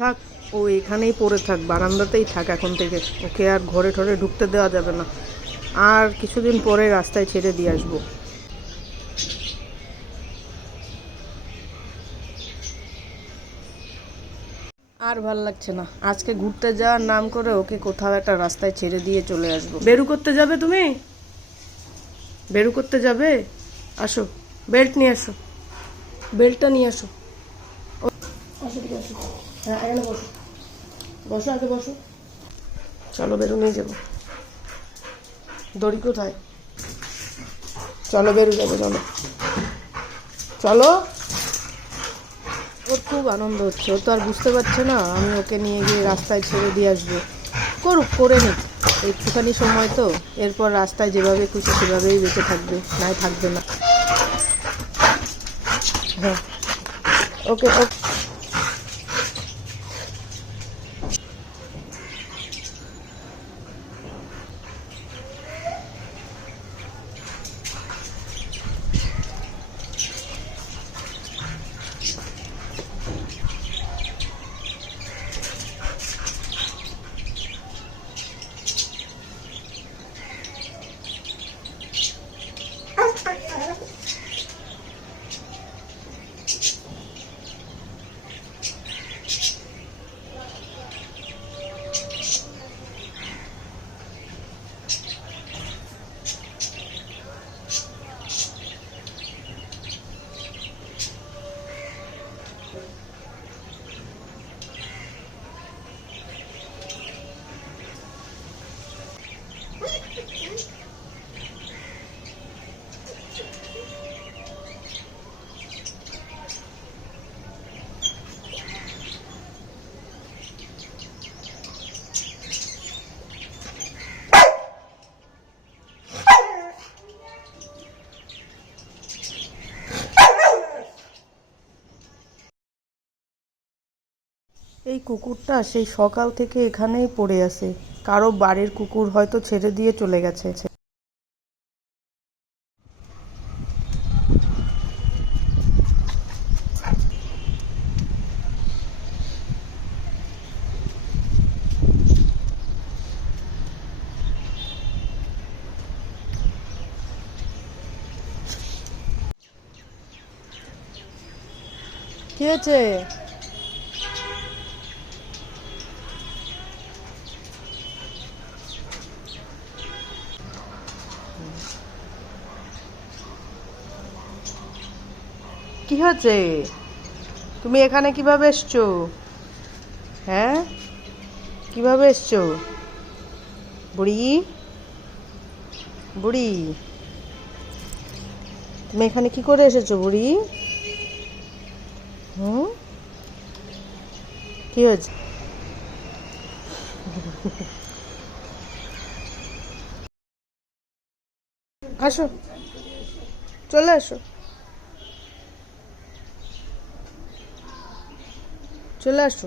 থাক, ও এখানেই পড়ে থাক, বারান্দাতেই থাক এখন থেকে। ওকে আর ঘরে ঠরে ঢুকতে দেওয়া যাবে না। আর কিছুদিন পরে রাস্তায় ছেড়ে দিয়ে আসব। আর ভালো লাগছে না। আজকে ঘুরতে যাওয়ার নাম করে ওকে কোথাও একটা রাস্তায় ছেড়ে দিয়ে চলে আসব। বেরু করতে যাবে তুমি? বেরু করতে যাবে? আসো, বেল্ট নিয়ে আসো। বেল্টটা নিয়ে আসো। আসো ঠিক আছে হ্যাঁ বসো, আগে বসো। চলো বেরু, নিয়ে যাব। দড়ি কোথায়? চলো বেরু, যাব, চলো। চলো। ওর খুব আনন্দ হচ্ছে। ও তো আর বুঝতে পারছে না, আমি ওকে নিয়ে গিয়ে রাস্তায় ছেড়ে দিয়ে আসব। করুক, করে নিক। একটুখানি সময় তো, এরপর রাস্তায় যেভাবে খুশি সেভাবেই বেঁচে থাকবে, নাই থাকবে না। হ্যাঁ। ওকে ওকে। এই কুকুরটা সেই সকাল থেকে এখানেই পড়ে আছে। কারও বাড়ির কুকুর হয়তো ছেড়ে দিয়ে চলে গেছে। কি হয়েছে? কি হয়েছে? তুমি এখানে কীভাবে এসছো? হ্যাঁ? কীভাবে এসছো? বুড়ি? বুড়ি? তুমি এখানে কি করে এসেছ, বুড়ি? হুম? কি হয়েছে? আসো। চলে আসো। চলে আসো